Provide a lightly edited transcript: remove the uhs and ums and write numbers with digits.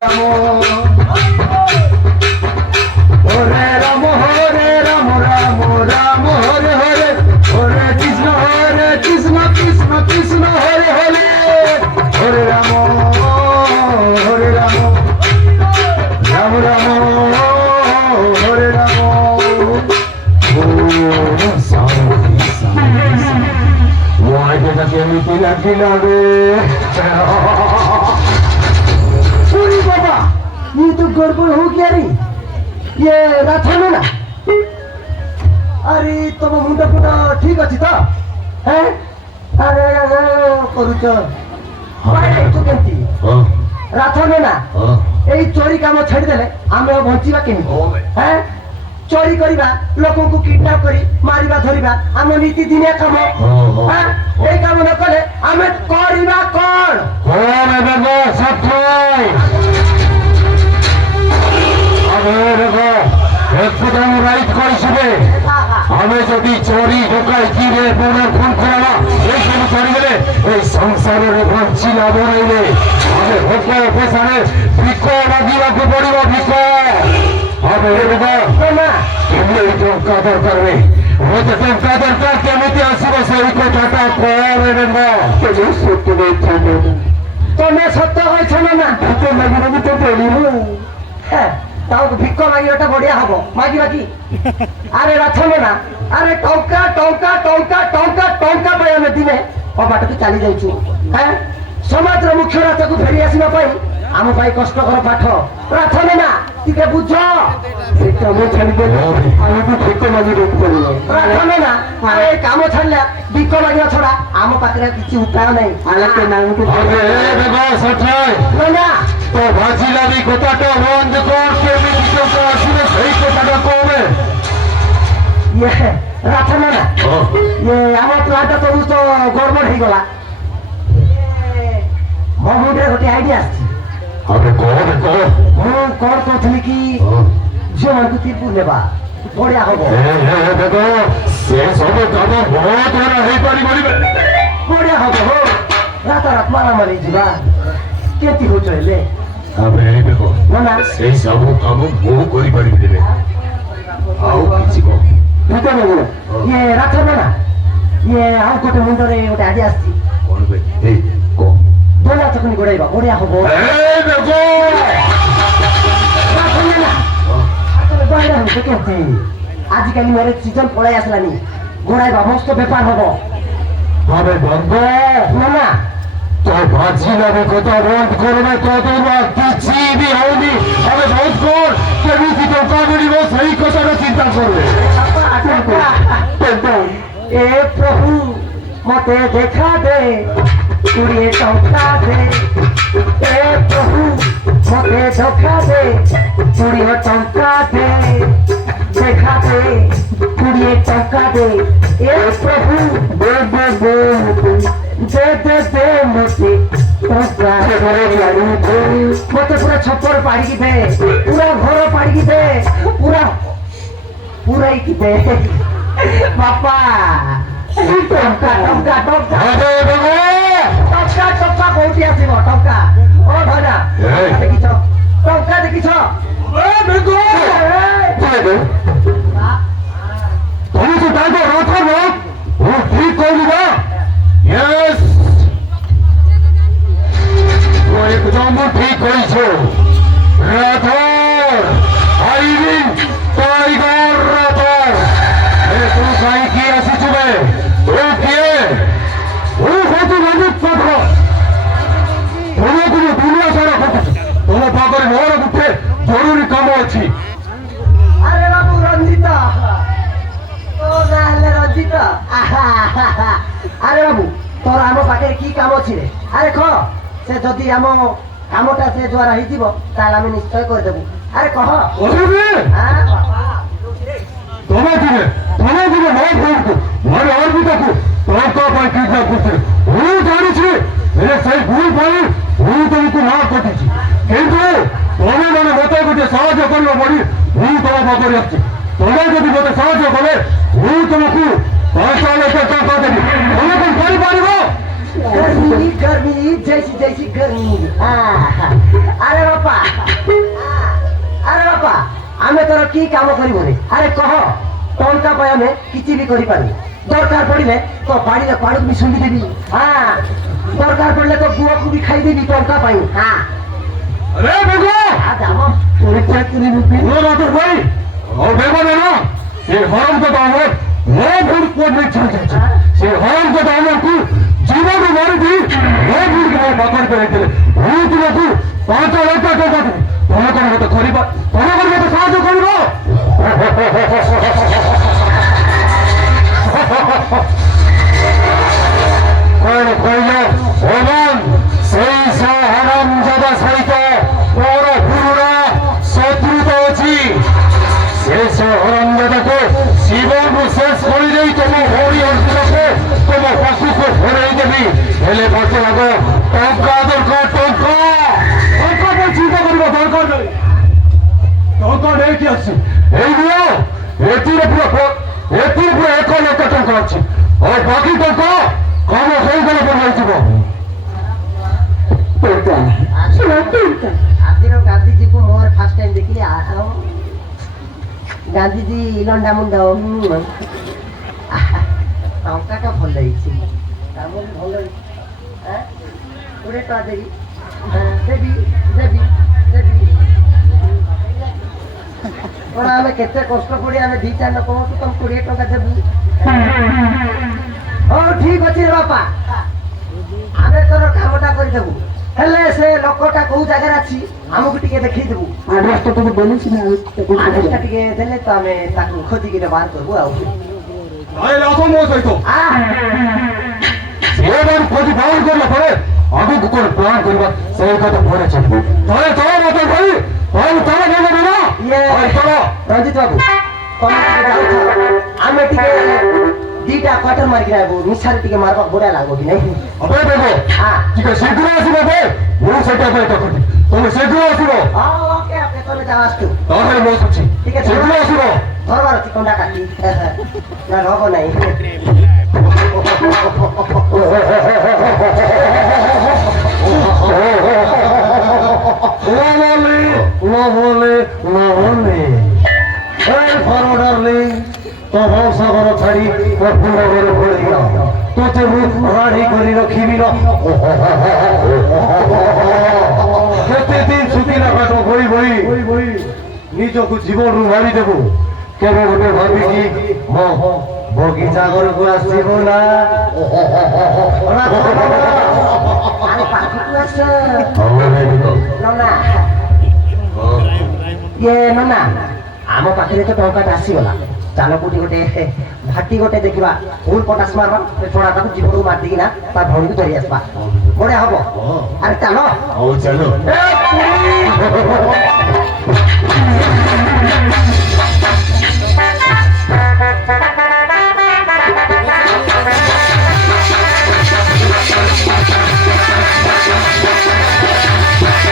হরে রাম রাম রাম হরে হরে হরে কৃষ্ণ কৃষ্ণ কৃষ্ণ হরে হরে হরে রাম রাম রাম হরে রাম কেমিতি লাগিলা রে बाबा ये तो गड़बड़ हो गया रे ये राथा में ना अरे तुम मुंडा फुटा ठीक अच्छी तो हैं अरे करूच बाय तो केमती राथा में ना এই চোরি কাম ছাড়ি দেলে আমি বঞ্চিবা কেমতি হ্যাঁ চোরি করিবা লোকଙ୍କୁ কিডন্যাপ করি মারিবা ধরিবা ଆମ নীতি দিনে কাম হ্যাঁ এই কাম ন কলে ଆମେ করিবা কোন কোন এবে সত্যই একদম রাইট করেছিবে আমি যদি চোরি ঢোকাই কি রে মনে ফোন করাবা এই সব চোরি গেলে এই সংসারের বঞ্চি না বনাইলে আমি ভোকে পেছানে ভিক্ষ লাগিବାକୁ পড়িব ভিক্ষ হবে না কেমনি টঙ্কা দরকার রে মতে টঙ্কা দরকার কেমিতি আসিব সেই কথাটা কবে না কেন সত্য বলছো তুমি সত্য হয়েছ না ভিক্ষ লাগিব তো পড়িব হ্যাঁ তাও ভিক্ষ মাগিবাটা বড়িয়া হব মাগিবা কি আরে রাথনে না আরে টঙ্কা টঙ্কা টঙ্কা টঙ্কা টঙ্কা পাই আমি দিনে অবাটକୁ চালি যাইଛୁ হ্যাঁ সমাজର ମୁଖ୍ୟ ରାସ୍ତାକୁ ଫେରି ଆସିବା ପାଇଁ ଆମ ପାଇଁ କଷ୍ଟକର ପାଠ ରାଥନେ ନା ଟିକେ ବୁଝ ସେ କାମ ଛାଡ଼ିଦେଲେ ଆମକୁ ଭିକ ମାଗିବାକୁ ପଡ଼ିବ ରାଥନେ ନା ଏ କାମ ଛାଡ଼ିଲେ ଭିକ ମାଗିବା ଛଡ଼ା ଆମ ପାଖରେ କିଛି ଉପାୟ ନାହିଁ ଆଲୋକେ ନାମକୁ ନା তো ভাজিলামি কথাটা বন্ধ কর কেমিতি কথা আসলে সেই কথাটা কবে ইয়ে রাথনে না আমার প্লানটা তো গড়বড় হয়ে গলা ମୋ ମୁଣ୍ଡରେ ଗୋଟେ ଆଇଡିଆ ଆସିଛି ଆବେ କହ ମୁଁ କଣ କହୁଥିଲି କି ଝିଅମାନଙ୍କୁ ତ୍ରିପୁର ନେବା ବଢିଆ ହବ ଦେଖ ସେ ସବୁ କାମ ବହୁତ ବଡ ହେଇପାରିବନି ବଢିଆ ହବ ହୋ ରାତାରାତ ମାରାମାରି ଯିବା କେମିତି ହଉଛ ହେଲେ ଆବେ ଦେଖ ନା ସେଇ ସବୁ କାମ ମୁଁ କରିପାରିବି ଦେବେ ଆଉ କିଛି କହ ଇଏ ରାଥ ନା ଇଏ ଆଉ ଗୋଟେ ମୁଣ୍ଡରେ ଗୋଟେ ଆଇଡିଆ ଆସିଛି କଣ ବେ ଏଇ କହ দোলা চকনি গোড়াইবা বড়িয়া হবো আজিকালি ম্যারেজ সিজন পড়াই আসলানি গোড়াইবা মস্ত ব্যাপার হবো হবে বন্ধ না তো ভাজি লাগে কথা বন্ধ করবে কতবার কিছু বি হয়নি হবে বন্ধ কর কেমিতি টঙ্কা মিলিব সেই কথাটা চিন্তা করবে এ প্রভু মতে দেখা দে কুড়িয়ে টঙ্কা দে এ প্রভু মতে ধোকা দে কুড়িয়ে টঙ্কা দে দেখা দে কুড়িয়ে টঙ্কা দে এ প্রভু দে দে দে দে দে দে মতে টঙ্কা মতে পুরা ছপর পাড়িকি দে পুরা ঘর পাড়িকি দে পুরা পুরাইকি দে বাপা টঙ্কা টঙ্কা টঙ্কা টঙ্কা টঙ্কা কোটি আসিব টঙ্কা ও ধনা দেখিছ টঙ্কা দেখিছ তুমি তো তাই তো রথ লোক ও ঠিক করবি না ইয়েস ও একদম ঠিক করেছ রথ হাইরিং টাইগার রথ তুমি কাই কি আসিছবে ও কিয়ে ও কত রঞ্জিত পাত্র তোমাকে দুনিয়া সারা ঘটেছে তোমার পাখরে মোর উঠে জরুরি কাম আছে আরে বাবু রঞ্জিত ও না হলে রঞ্জিত আরে বাবু তোর আম পাখে কি কাম আছে রে আরে খ সে যদি আম কামটা সে দ্বারা হইଯିବ তাহলে আমি নিশ্চয় করে দেবো আরে কহ তোমার দিবে না ভুলকু মানে অর্পিতাকু টঙ্কা পাই কিডন্যাপ করছে ମୁଁ ଜାଣିଛି ହେଲେ ସେଇ ଭୁଲ ପାଇଁ ମୁଁ ତମକୁ ମାଫ କରିଛି କିନ୍ତୁ ତମେ ମାନେ ମତେ ଗୋଟେ ସାହାଯ୍ୟ କରିବ ବୋଲି ମୁଁ ତମ ପାଖରେ ଆସିଛି ତମେ ଯଦି ମତେ ସାହାଯ୍ୟ କଲେ ମୁଁ ତମକୁ 5 ଲକ୍ଷ ଟଙ୍କା ଦେବି ତମେ କଣ କରିପାରିବ गर्मी जैसी जैसी गर्मी अरे बापा आमे तोर की काम करिबो रे अरे कह टंका पाय आमे किछि भी करि पारि दरकार पड़िले तो बाड़ी पाड़ू भी सुंदी देबी दरकार पड़ले तो बुआ को भी खाई देबी टंका पाई अरे बेगो आ जाओ तोरे क्या करी रुपी नो डॉक्टर भाई और बेगो ने ना ये हराम को दामर वो भूल कोड में चल जाए से हराम को दामर को जीवन में मारी दी वो भूल के पकड़ के लेते भूत लोग 5 लाख का टका तोरा कर तो खरीबा तोरा कर तो साहाय्य करिबो कोन कोइलो ओमान सेई सा हराम जादा सहित मोर गुरुरा शत्रुता अछि शेष हराम जादा को जीवन शेष कर देई तुम होरी अर्जुन को तुम पशु को फेराई देबी हेले बचे लगो टंका दरकार टंका को चिंता करिबो दरकार नहीं टंका नहीं कि अछि एई दियो एतिर पूरा 1 लाख टंका अछि और बाकी टंका कम होई गले पड़ाई छिबो आदिनो गांधी जी को मोर फर्स्ट टाइम देखिले गांधी जी लंडा मुंडा टंका का भल लगी काम भल हैं पूरे तो देवी देवी देवी देवी कोना हमें केते कष्ट पड़ी हमें 2-4 लोक को तुम 20 टका देबू ओ ठीक अछि रे बापा आमे तोर कामटा करि देबू हेले से लोकटा को जगह अछि हमहु टिके देखि देबू एड्रेस तो तू बोलि छी ना एड्रेस टिके देले तो हमें ताकू खोजी के बाहर करबू आ नाइ लाखो मो सहितो ये बार खोजी बाहर करला पड़े आगु कोन प्लान करबा सही का तो पड़े छबू तोरे तो मत भाई और तोरे देबे ना ये और तोरो रंजित बाबू कौन जाऊ आमे टिके दीटा क्वार्टर मार के आबो मिसार टिके मारबा बोरा लागो कि नहीं अबे बेगो ठीक है शीघ्र आसीबो बे वो सेटा पे तो तुम शीघ्र आसीबो ओके ओके तोले जावास तू तोरे मो सची ठीक है शीघ्र आसीबो धरबार अछि कोंडा काटी ना रहबो नहीं नो बोले ए फॉरवर्डरली तो भौसा करो छाड़ी प्रफुल्ल करे पड़ेगा तो ते राड़ी करी रखिबी न केते दिन छुटी ना काटो भई निजो को जीवन रु मारी देबो केबे गोटे भाबी की मो बगीचा घर को आसीबो ना आरे पाखु आस नना ये नना आम पाखे तो टंका आसी गला चाल कोटी गोटे भाटी गोटे देखा फुल पटास मारवा छोड़ा ताको जीवन को मार दी ना ता भौणी को धरी आसबा बड़े हबो अरे चलो चलो